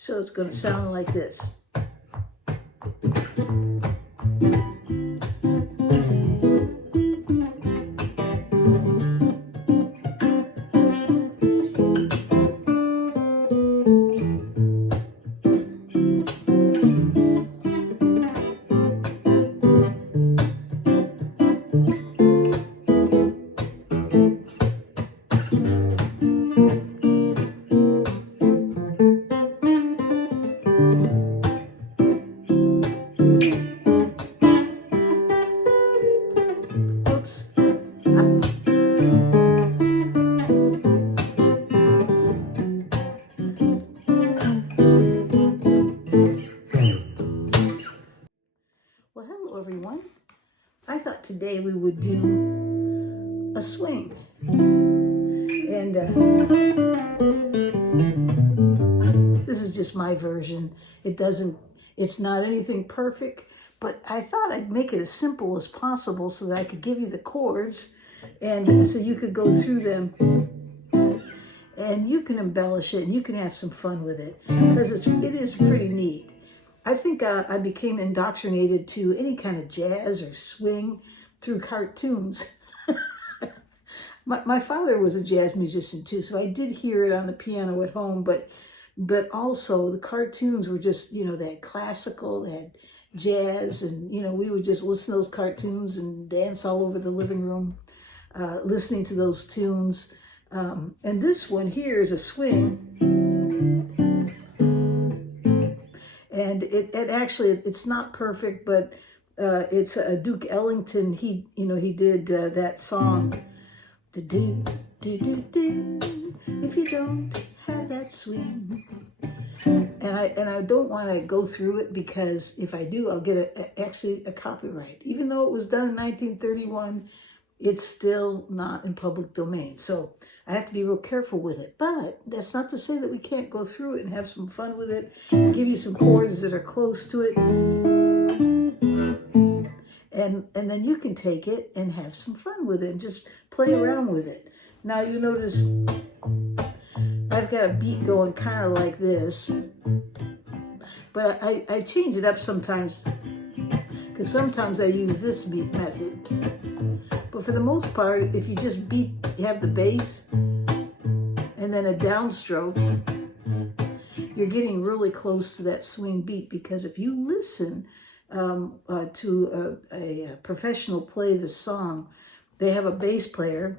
So it's going to sound like this. Oops. Well, hello everyone. I thought today we would do a swing. And this is just my version. It's not anything perfect, but I thought I'd make it as simple as possible so that I could give you the chords and so you could go through them and you can embellish it and you can have some fun with it because it is pretty neat. I think I became indoctrinated to any kind of jazz or swing through cartoons. My father was a jazz musician too, so I did hear it on the piano at home, but also the cartoons were just, you know, they had classical, they had jazz, and, you know, we would just listen to those cartoons and dance all over the living room, listening to those tunes. And this one here is a swing. And it actually, it's not perfect, but it's a Duke Ellington. He did that song. Do, do, do, do, if you don't have that swing. And I don't want to go through it because if I do, I'll get actually a copyright. Even though it was done in 1931, it's still not in public domain. So I have to be real careful with it. But that's not to say that we can't go through it and have some fun with it, give you some chords that are close to it. And then you can take it and have some fun with it and just play around with it. Now you notice I've got a beat going kind of like this, but I change it up sometimes because sometimes I use this beat method. But for the most part, if you just you have the bass and then a downstroke, you're getting really close to that swing beat because if you listen to a professional play the song, they have a bass player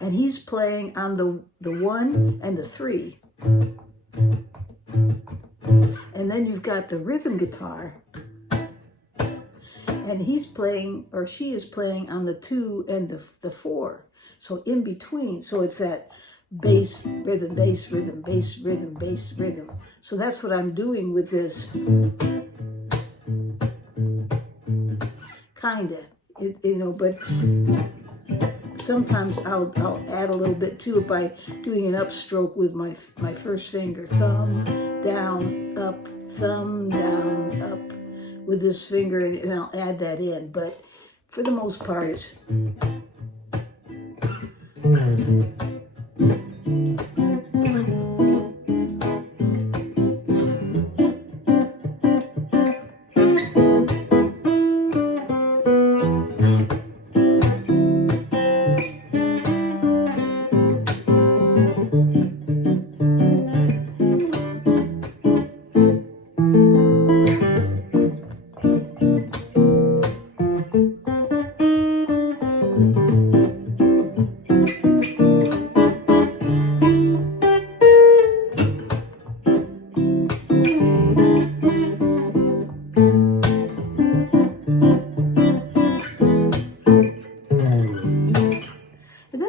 and he's playing on the 1 and the 3. And then you've got the rhythm guitar and he's playing, or she is playing on the 2 and the 4. So in between, so it's that bass, rhythm, bass, rhythm, bass, rhythm, bass, rhythm. So that's what I'm doing with this, kinda, but sometimes I'll add a little bit to it by doing an upstroke with my first finger, thumb, down, up, with this finger, and I'll add that in. But for the most part,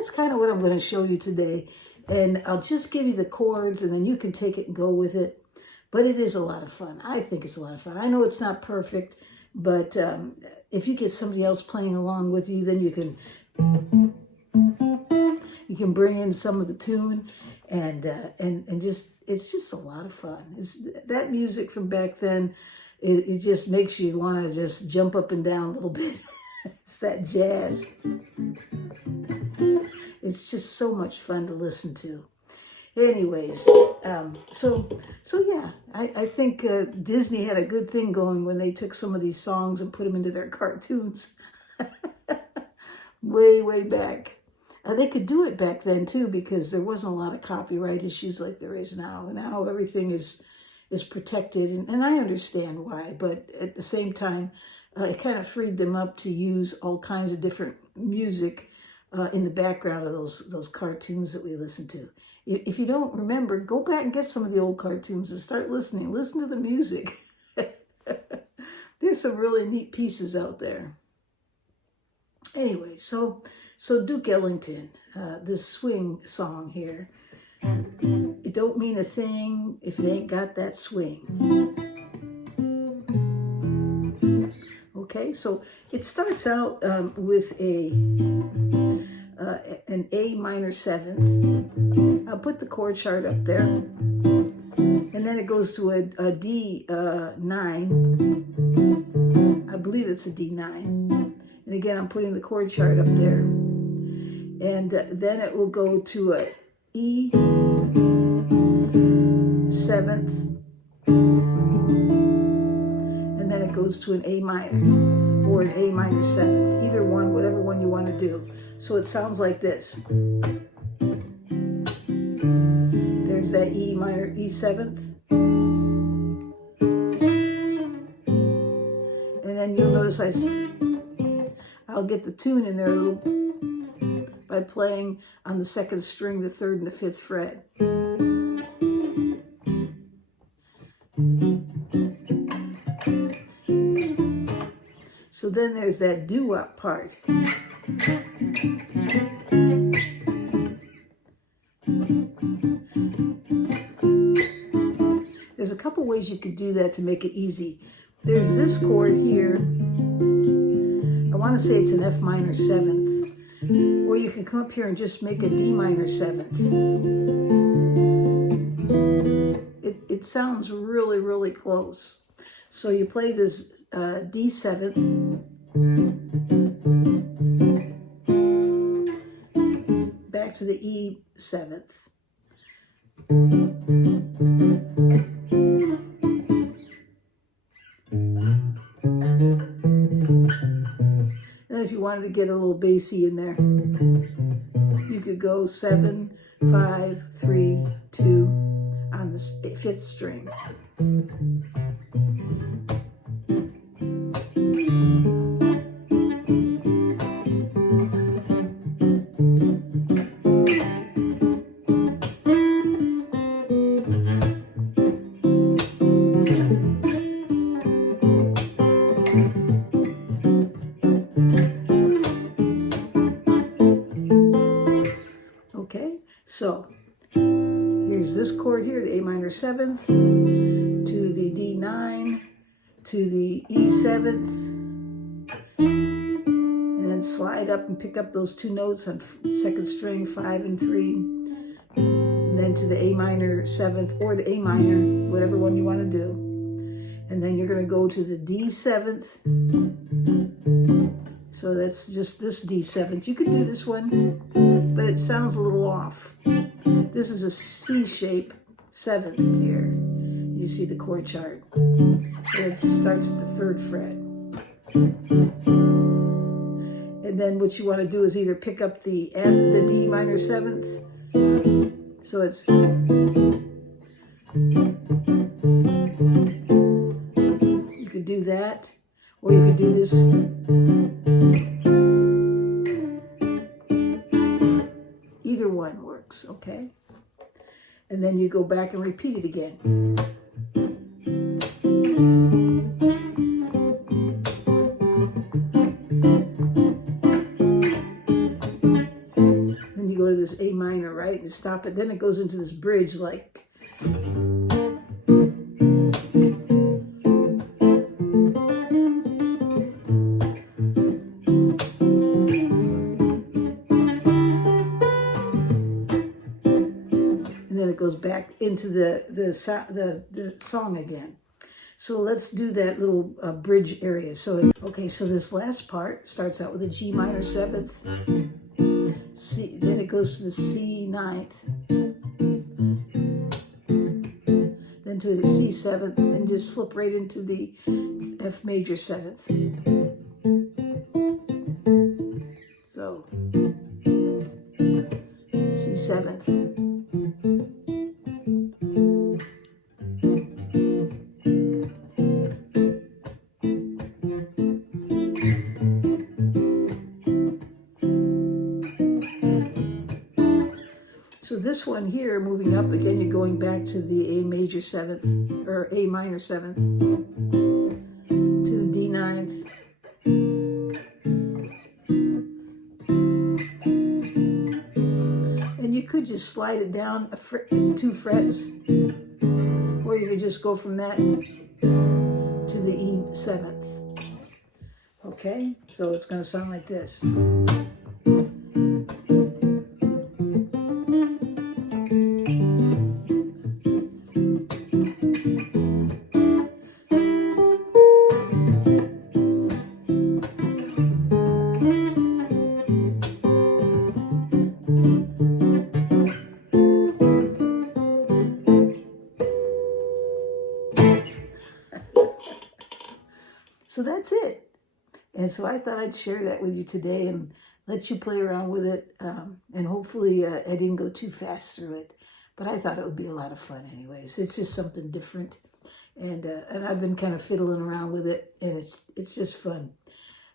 it's kind of what I'm going to show you today, and I'll just give you the chords and then you can take it and go with it. But it is a lot of fun. I think it's a lot of fun. I know it's not perfect, but if you get somebody else playing along with you, then you can bring in some of the tune and just, it's just a lot of fun. It's that music from back then. It just makes you want to just jump up and down a little bit. It's that jazz. It's just so much fun to listen to. Anyways, so yeah, I think Disney had a good thing going when they took some of these songs and put them into their cartoons. Way back. They could do it back then too, because there wasn't a lot of copyright issues like there is now. Now everything is protected, and I understand why, but at the same time, it kind of freed them up to use all kinds of different music in the background of those cartoons that we listen to. If you don't remember, go back and get some of the old cartoons and start listening. Listen to the music. There's some really neat pieces out there. Anyway, so Duke Ellington, this swing song here, it don't mean a thing if it ain't got that swing. Okay, so it starts out with an A minor seventh. I'll put the chord chart up there, and then it goes to a D 9. I believe it's a D9. And again, I'm putting the chord chart up there. And then it will go to a E 7th. And then it goes to an A minor or an A minor 7th. Either one, whatever one you want to do. So it sounds like this. There's that E minor, E 7th. And then you'll notice I'll get the tune in there a little by playing on the 2nd string, the 3rd and the 5th fret. So then there's that doo-wop part. There's a couple ways you could do that to make it easy. There's this chord here. I want to say it's an F minor 7th. Or you can come up here and just make a D minor 7th. It sounds really close. So you play this D 7th. Back to the E 7th. And if you wanted to get a little bassy in there, you could go 7, 5, 3, 2 on the 5th string. So here's this chord here, the A minor 7th, to the D9, to the E 7th, and then slide up and pick up those 2 notes on 2nd string, 5 and 3, and then to the A minor 7th or the A minor, whatever one you want to do. And then you're going to go to the D 7th. So that's just this D 7th. You could do this one, but it sounds a little off. This is a C shape 7th here. You see the chord chart. It starts at the 3rd fret. And then what you want to do is either pick up the D minor 7th. So it's... You could do that, or you could do this... Either one works, okay? And then you go back and repeat it again. Then you go to this A minor, right? And stop it. Then it goes into this bridge like... goes back into the song again. So let's do that little bridge area. So okay, so this last part starts out with a G minor 7th, C, then it goes to the C 9th, into the C seventh and just flip right into the F major seventh. So C seventh. So this one here, moving up again, you're going back to the A major seventh, or A minor seventh, to the D ninth. And you could just slide it down 2 frets, or you could just go from that to the E seventh. Okay, so it's going to sound like this. So that's it. And so I thought I'd share that with you today and let you play around with it. And hopefully I didn't go too fast through it. But I thought it would be a lot of fun anyways. It's just something different. And I've been kind of fiddling around with it. And it's just fun.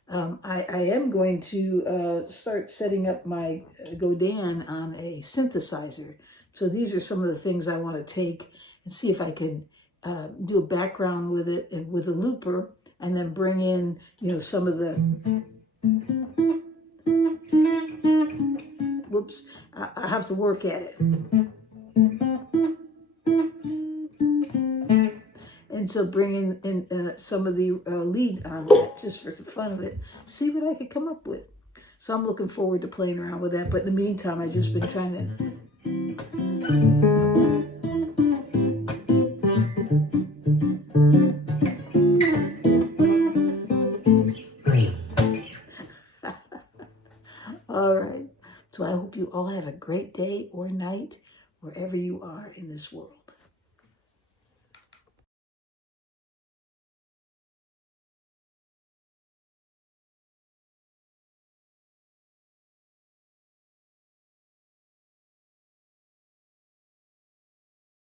I am going to start setting up my Godin on a synthesizer. So these are some of the things I want to take and see if I can do a background with it and with a looper. And then bring in, some of the, whoops, I have to work at it. And so bringing in some of the lead on that, just for the fun of it, see what I could come up with. So I'm looking forward to playing around with that. But in the meantime, I've just been trying to... All right. So I hope you all have a great day or night wherever you are in this world.